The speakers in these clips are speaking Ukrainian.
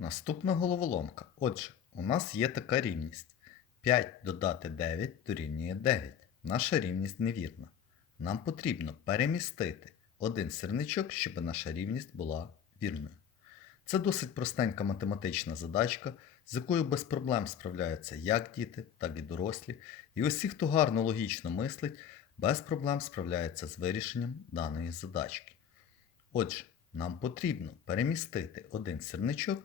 Наступна головоломка. Отже, у нас є така рівність. 5 додати 9 дорівнює 9. Наша рівність невірна. Нам потрібно перемістити один сірничок, щоб наша рівність була вірною. Це досить простенька математична задачка, з якою без проблем справляються як діти, так і дорослі. І усі, хто гарно логічно мислить, без проблем справляються з вирішенням даної задачки. Отже, нам потрібно перемістити один сірничок,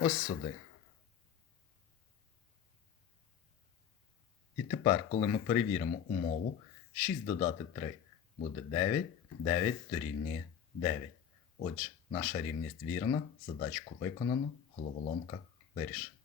ось сюди. І тепер, коли ми перевіримо умову, 6 додати 3 буде 9, 9 дорівнює 9. Отже, наша рівність вірна, задачку виконано, головоломка вирішена.